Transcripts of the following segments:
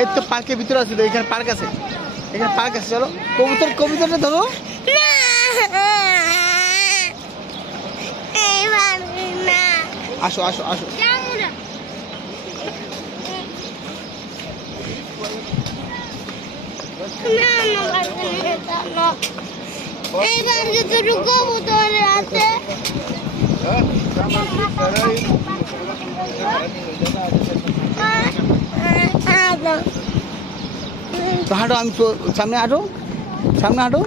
এই তো পার্কের ভিতরে আছে, এখানে পার্ক আছে, এখানে পার্ক আছে। চলো কবুতরটা ধরো। আসো আসো আসো। এইবার যতটুকু কবুতর আছে তো হাঁটো, আমি সামনে হাঁটো, সামনে হাঁটো।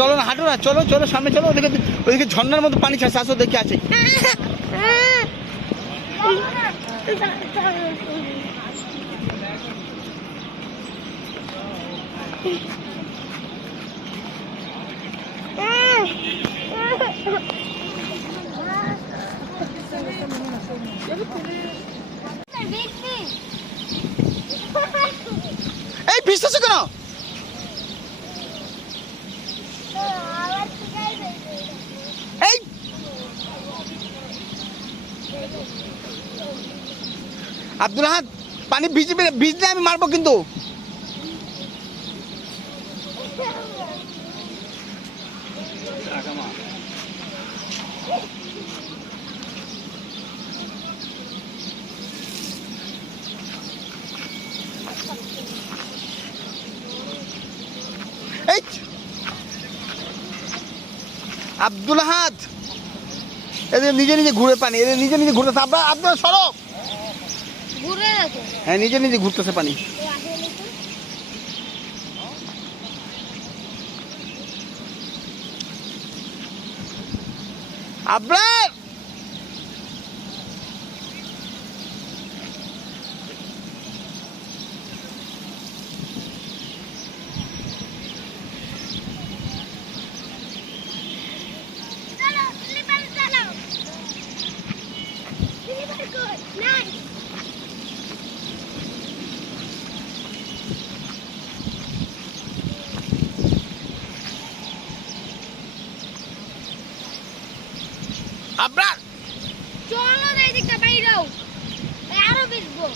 চলো না, হাঁটো না, চলো চলো সামনে চলো। ওদিকে ওদিকে ঝর্ণার মতো পানি ছাড়ছে, আসো দেখে আছে। এই ভিজতেছো কেন? এই আব্দুল আহাদ, পানি ভিজলে আমি মারবো কিন্তু। এই আব্দুল আহাদ, এদের নিজে নিজে ঘুরে পানি, এদের নিজে নিজে ঘুরতেছে। আপনারা সরো। হ্যাঁ, নিজে নিজে ঘুরতেছে পানি। আব্রার আব্রার চলো না, এদিকটা বাইরেও আরো বেশবো।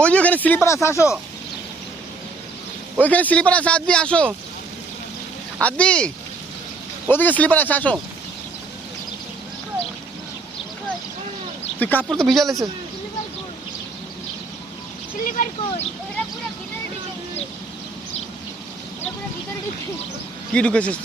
ওই যে ওখানে স্লিপার আছে, আসো। ওইখানে স্লিপার আছে, আদি আসো। আদি ওদিকে স্লিপার আছে, আসো। তুই কাপড় তো ভিজা লেছে। কি ঢুকেছিস?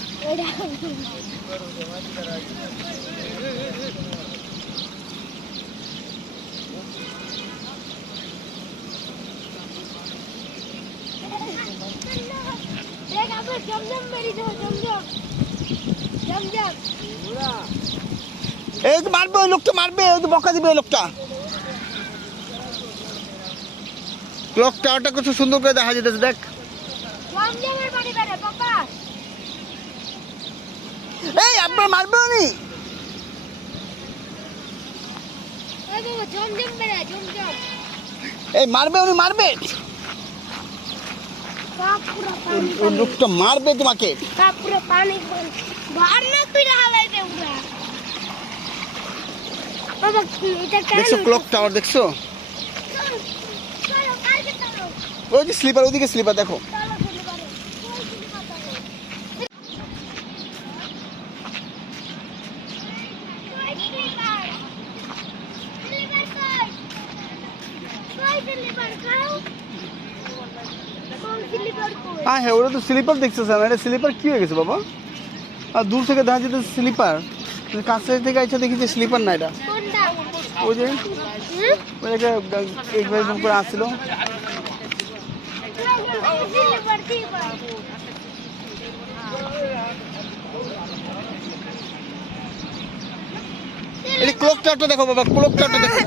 এই তো মারবে, ওই লোকটা মারবে, ওই তো বকা দিবে ওই লোকটা। ক্লক টাওয়ারটা কত সুন্দর করে দেখা যেতেছে, দেখ। এই আপনার মারবে উনি। এই মারবে উনি, মারবে। ওই লোকটা মারবে তোমাকে। দেখছো ক্লক টাওয়ার, দেখছো? ওই যে স্লিপার, ওইদিকে স্লিপার দেখো। হ্যাঁ হ্যাঁ, ওরা তো স্লিপার দেখতেছে না। এটা স্লিপার কি হয়ে গেছে বাবা? আর দূর থেকে দেখা যেত স্লিপার, কাছে থেকে আইসা দেখি যে স্লিপার না এটা। ওই যে ওই একটা এরকম করে আসছিল। এটা ক্লক টাওয়ারটা দেখো বাবা, ক্লক টাওয়ারটা দেখো।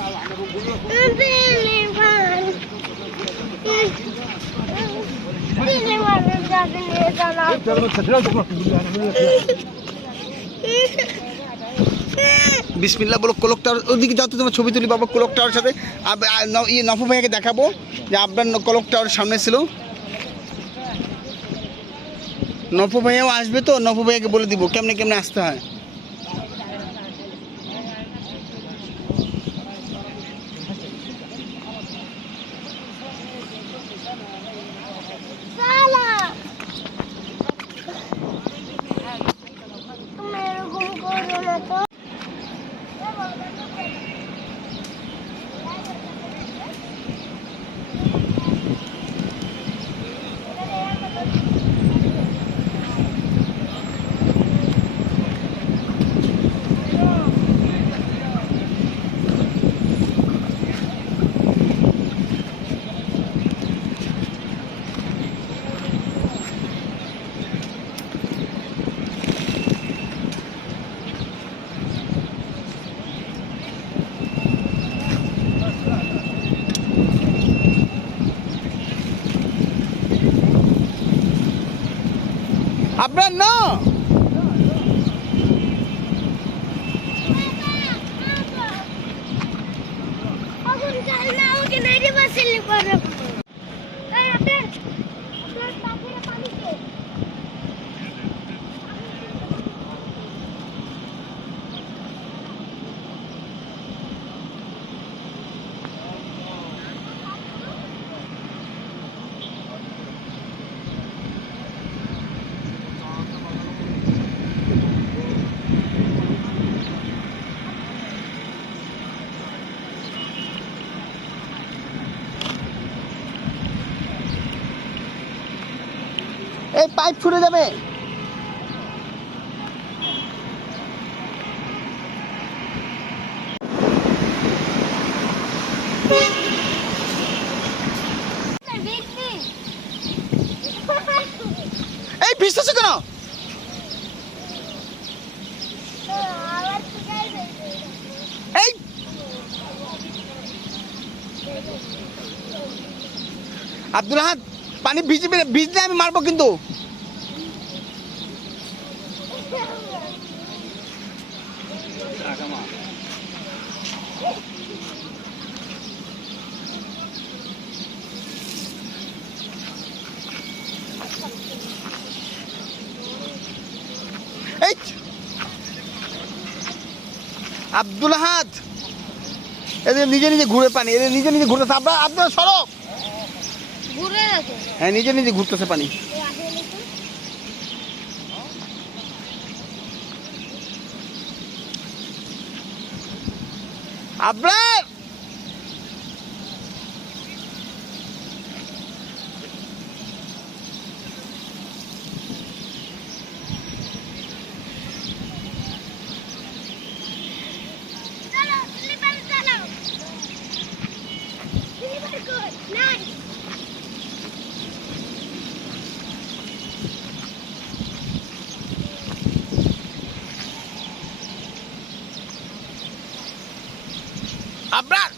বিসমিল্লাহ বলো। ক্লক টাওয়ার ওদিকে যাও তো, তোমার ছবি তুলি বাবা ক্লক টাওয়ার সাথে। নফু ভাইয়াকে দেখাবো যে আপনার ক্লক টাওয়ার সামনে ছিল। নফু ভাইয়াও আসবে তো, নফু ভাইয়াকে বলে দিব কেমনে কেমনে আসতে হয়। আপনার না এই পাইপ ছুটে যাবে। এই ভিজতেছে কেন? এই আব্দুল আহাদ, পানি ভিজলে আমি মারবো কিন্তু। আব্দুল আহাদ, এদের নিজে নিজে ঘুরে পানি, এদের নিজে নিজে ঘুরতেছে। আপনার সড়ক ঘুরে গেছে। হ্যাঁ, নিজে নিজে ঘুরতেছে পানি। আপনার আপনার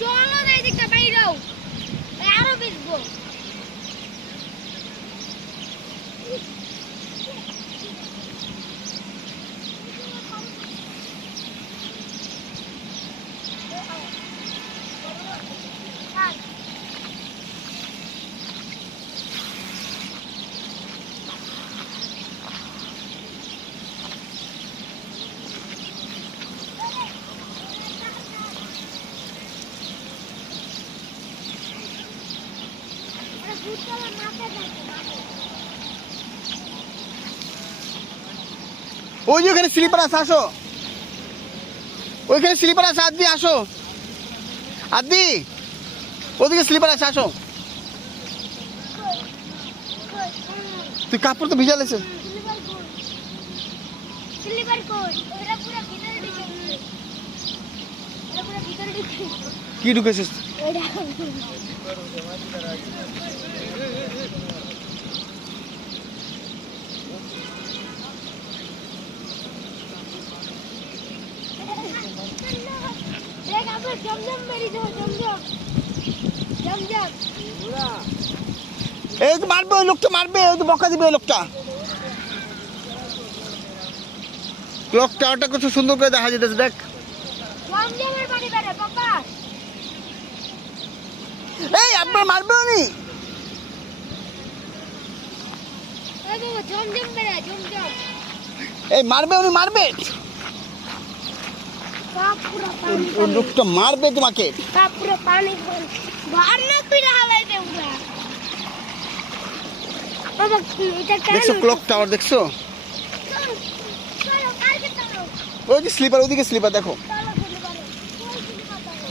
চলো না এদিকটা বাইরেও আরো বেচবো। ওই যে ওখানে স্লিপার আছে, আসো। ওইখানে স্লিপার আছে, আদি আসো, আদি ওদিকে স্লিপার আছে, আসো। তুই কাপড় তো ভিজা লেছে। স্লিপার কই? ওরা পুরো ভিতরে ঢুকেছে। ওরা পুরো ভিতরে ঢুকেছে। কি ঢুকেছিস? ওরা দেখ আবার জমজম মেরি দাও, জমজম জমজম। এই তো মারবে, ওই লোকটা মারবে, ওই তো বকা দিবে ওই লোকটা। ক্লক টাওয়ারটা কত সুন্দর করে দেখা যেতেছে, দেখ। জমজমের বাড়ি বেড়ে পাপা। এই আপনার মারবে উনি। ওই বাবা জমজম বেড়ে, জমজম। এই মারবে উনি, মারবে। বাপ পুরো পানি। ওই লোকটা মারবে তোমাকে। বাপ পুরো পানি বাহার না তুই হালাই দে উড়া। বাবা এটা কেন? দেখছো ক্লক টাওয়ার, দেখছো? চলো কালকে চলো। ওই যে স্লিপার, ওদিকে স্লিপার দেখো। চলো চলো চলো। ওই স্লিপার দেখো।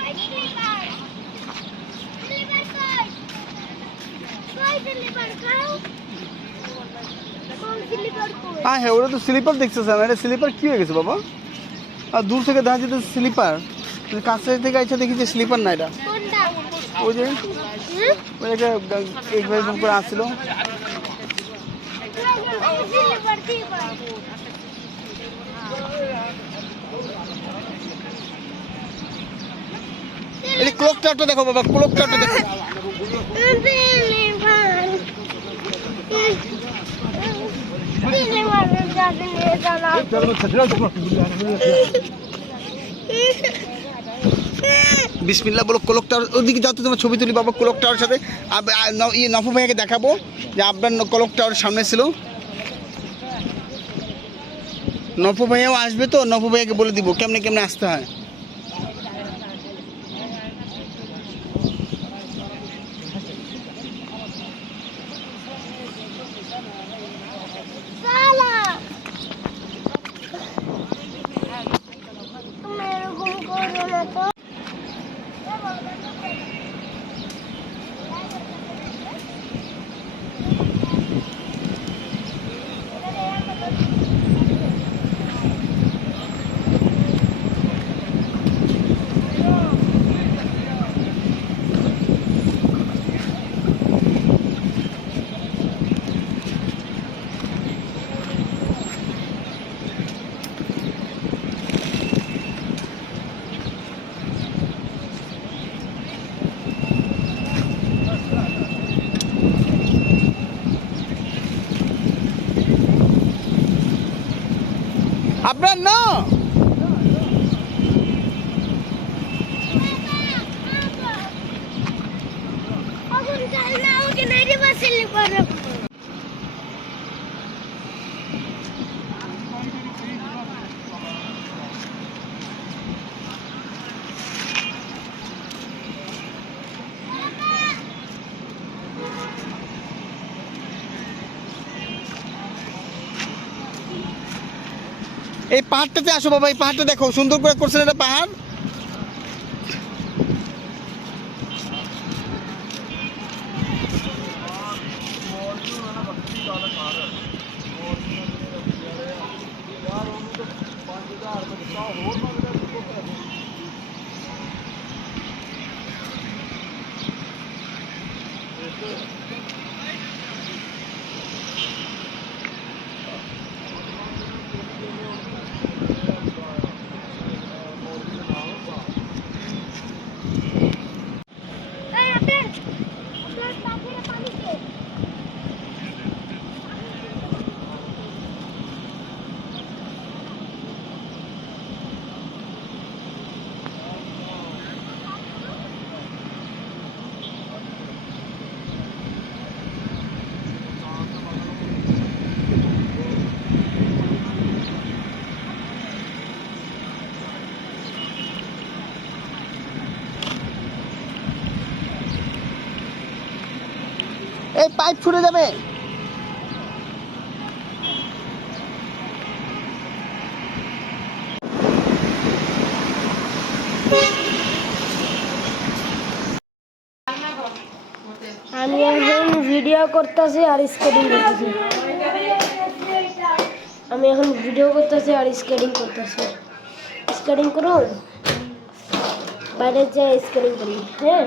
ওই স্লিপার। স্লিপার কই? কই স্লিপার খাও? কোন স্লিপার কই? হ্যাঁ হ্যাঁ, ওরা তো স্লিপার দেখতেছে না, এটা স্লিপার কি হয়ে গেছে বাবা? আর দূর থেকে দেখা যেতেছে স্লিপার, কাছে থেকে আইসা দেখি যে স্লিপার না এটা। কোনটা? ওই যে হুম? ওই একটা এইভাবে করে আসছিল। Sleeper sleeper. এই ক্লক টাওয়ারটা দেখো বাবা, ক্লক টাওয়ারটা দেখো। বিসমিল্লাহ বলো, ক্লক টাওয়ার ওদিকে যাতে তোমার ছবি তুলি বাবা, ক্লক টাওয়ার সাথে। নফু ভাইয়াকে দেখাবো যে আপনার ক্লক টাওয়ারের সামনে ছিল। নফু ভাইয়াও আসবে, তো নফু ভাইয়াকে বলে দিব কেমনে কেমনে আসতে হয়। আপনার না এই পাহাড়টাতে আসো বাবা, এই পাহাড়টা দেখো, সুন্দর করে করছেন এটা পাহাড়। এই পাইপ ছুটে যাবে। করতেছি আর স্কেটিং করতেছি। আমি এখন ভিডিও করতেছি আর স্কেটিং করতেছি। স্কেটিং করুন, বাইরে যাই স্কেটিং করি। হ্যাঁ,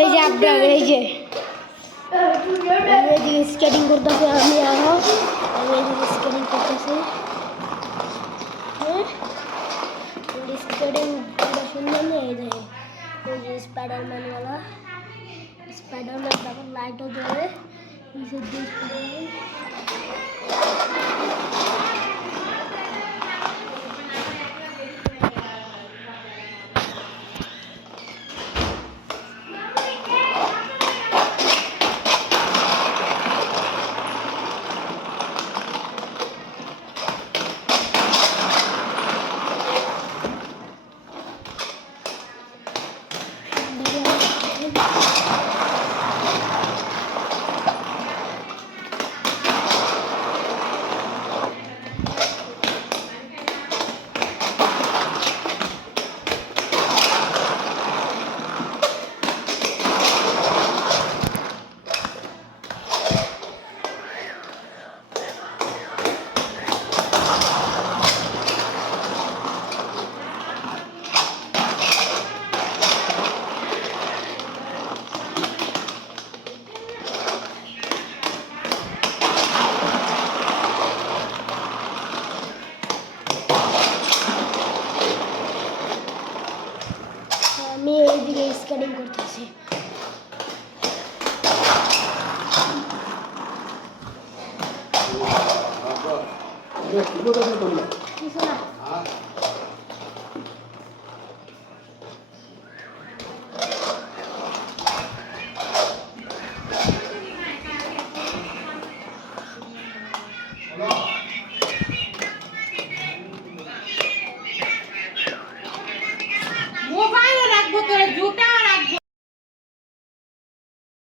এই যে আপনার এই যে স্কেটিং করতেছি আমি আরো। আমি এদিকে স্কেটিং করতেছি। হ্যাঁ, স্কেটিং সুন্দর না? এই দেখে ওই যে স্পাইডারম্যানওয়ালা, স্পাইডারম্যান, তারপর লাইটও জ্বলে নিচের দিয়ে স্পাইডারম্যান। আমি এইদিকে স্কেটিং করতেছি। কিছু না।